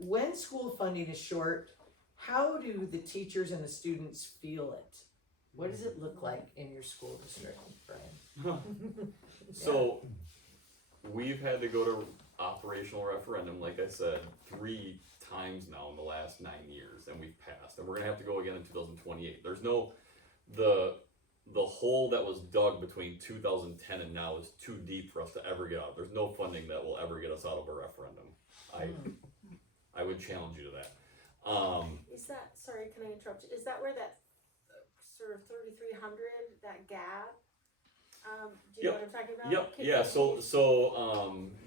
When school funding is short, how do the teachers and the students feel it? What does it look like in your school district, Brian? So we've had to go to operational referendum, like I said, 3 times now in the last 9 years, and we've passed, and we're gonna have to go again in 2028. There's no, the hole that was dug between 2010 and now is too deep for us to ever get out. There's no funding that will ever get us out of a referendum. I would challenge you to that. Is that, sorry, can I interrupt you? Is that where that sort of 3,300, that gap? Do you know what I'm talking about? Yep. Yeah.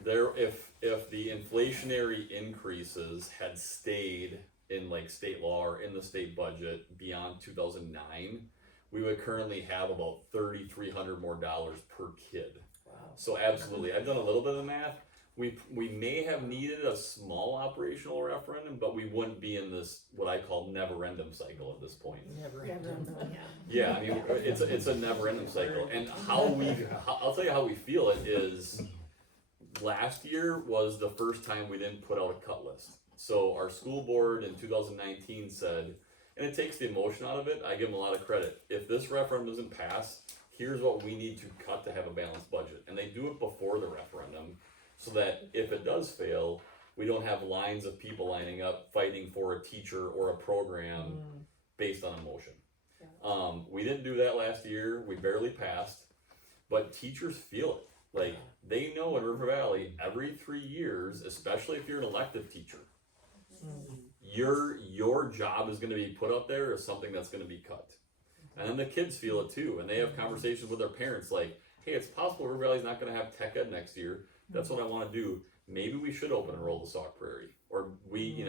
There, if the inflationary increases had stayed in like state law or in the state budget beyond 2009, we would currently have about $3,300 more per kid. Wow. So absolutely, I've done a little bit of math. We may have needed a small operational referendum, but we wouldn't be in this what I call never-ending cycle at this point. Never-ending. Yeah, I mean it's a never-ending cycle, and I'll tell you how we feel it is. Last year was the first time we didn't put out a cut list. So our school board in 2019 said, and it takes the emotion out of it. I give them a lot of credit. If this referendum doesn't pass, here's what we need to cut to have a balanced budget, and they do it before the referendum. So that if it does fail, we don't have lines of people lining up fighting for a teacher or a program based on emotion. We didn't do that last year. We barely passed, but teachers feel it. Like they know in River Valley, every 3 years, especially if you're an elective teacher, your job is going to be put up there as something that's going to be cut. And then the kids feel it too, and they have conversations with their parents like, hey, it's possible River Valley's not going to have tech ed next year. That's what I want to do. Maybe we should open and roll to Sauk Prairie. Or we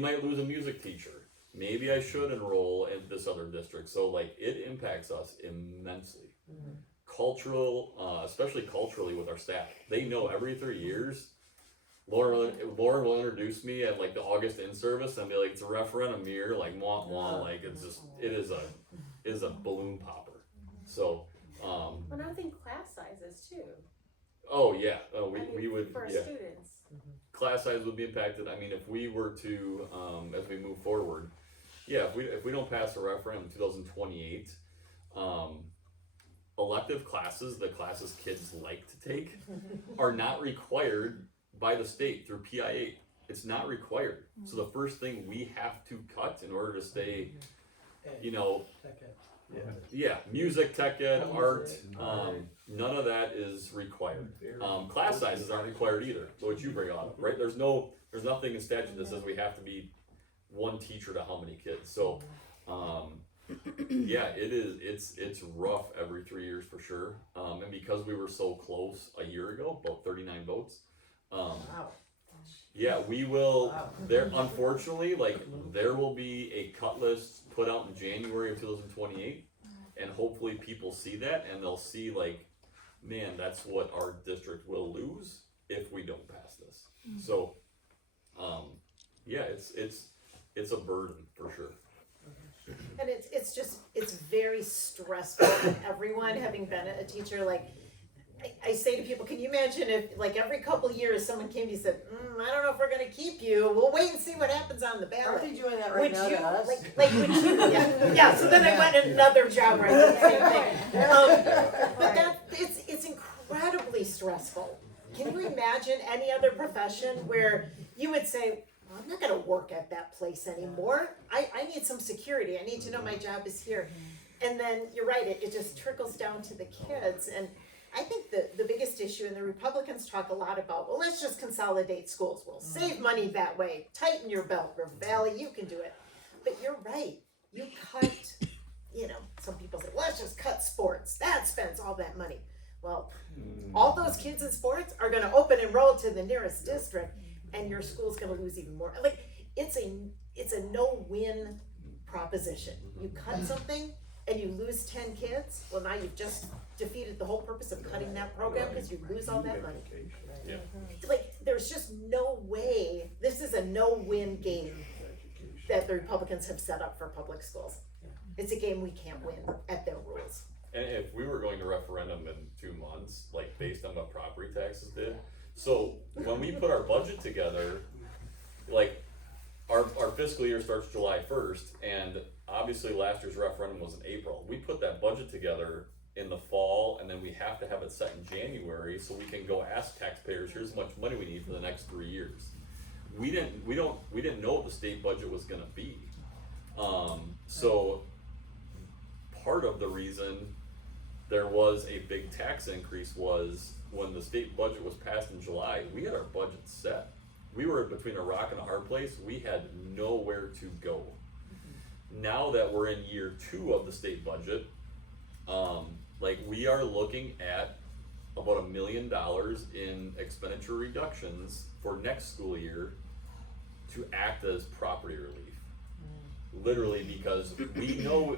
might lose a music teacher. Maybe I should enroll in this other district. So it impacts us immensely. Especially culturally with our staff. They know every 3 years, Lauren will introduce me at the August in-service and be like, it's a referendum year, mwah, mwah, it is a balloon popper. So, Well, I think class sizes too. Oh yeah, we would for yeah. students. Class size would be impacted. I mean, if we were to as we move forward, yeah, if we don't pass a referendum in 2028, elective classes, the classes kids like to take, are not required by the state through PI8. It's not required. So the first thing we have to cut in order to stay, music, tech ed, art, none of that is required. Class sizes aren't required either, so what you bring up, right? There's nothing in statute that says we have to be one teacher to how many kids. So, it's rough every 3 years for sure. And because we were so close a year ago, about 39 votes, yeah, we will, there, unfortunately, there will be a cut list put out in January of 2028, and hopefully people see that, and they'll see, man, that's what our district will lose if we don't pass this. So, it's a burden, for sure. And it's very stressful for everyone, having been a teacher, I say to people, can you imagine if every couple years someone came to you and said, I don't know if we're gonna keep you, we'll wait and see what happens on the ballot. Aren't they doing that right now to us? Would you, yeah, so then I went another job where I did the same thing. But it's incredibly stressful. Can you imagine any other profession where you would say, well, I'm not gonna work at that place anymore, I need some security, I need to know my job is here. And then, you're right, it just trickles down to the kids, and I think the biggest issue, and the Republicans talk a lot about, well, let's just consolidate schools. We'll save money that way. Tighten your belt, River Valley, you can do it. But you're right. You cut, some people say, let's just cut sports. That spends all that money. Well, all those kids in sports are going to open and roll to the nearest district, and your school's going to lose even more. It's a no-win proposition. You cut something, and you lose 10 kids, well, now you've just defeated the whole purpose of cutting that program because you lose all that money. Yeah. There's just no way, this is a no-win game that the Republicans have set up for public schools. It's a game we can't win at their rules. And if we were going to referendum in 2 months, based on what property taxes did, so when we put our budget together, fiscal year starts July 1st, and obviously last year's referendum was in April. We put that budget together in the fall, and then we have to have it set in January so we can go ask taxpayers, here's how much money we need for the next 3 years. We didn't know what the state budget was gonna be. So part of the reason there was a big tax increase was when the state budget was passed in July, we had our budget set. We were between a rock and a hard place. We had nowhere to go. Now that we're in year 2 of the state budget, like we are looking at about $1 million in expenditure reductions for next school year to act as property relief. Literally, because we know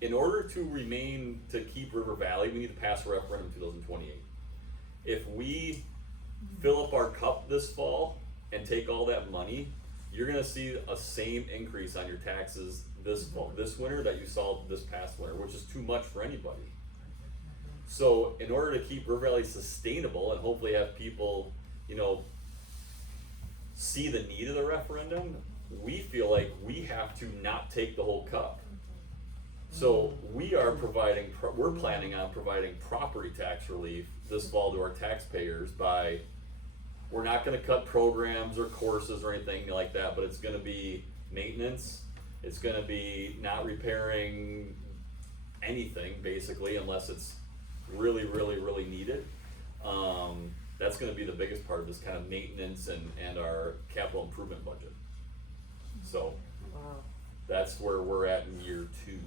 in order to keep River Valley, we need to pass a referendum in 2028. If we fill up our cup this fall and take all that money, you're gonna see a same increase on your taxes this fall, this winter that you saw this past winter, which is too much for anybody. So in order to keep River Valley sustainable and hopefully have people, see the need of the referendum, we feel like we have to not take the whole cup. So we're planning on providing property tax relief this fall to our taxpayers by, we're not gonna cut programs or courses or anything like that, but it's gonna be maintenance, it's gonna be not repairing anything basically unless it's really, really, really needed. That's gonna be the biggest part of this kind of maintenance and our capital improvement budget. So Wow. that's where we're at in year 2.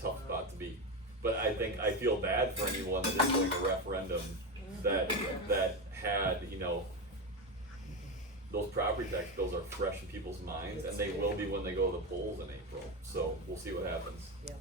Tough spot to be. But I feel bad for anyone that is going to referendum that had, those property tax bills are fresh in people's minds, and they will be when they go to the polls in April. So we'll see what happens. Yep.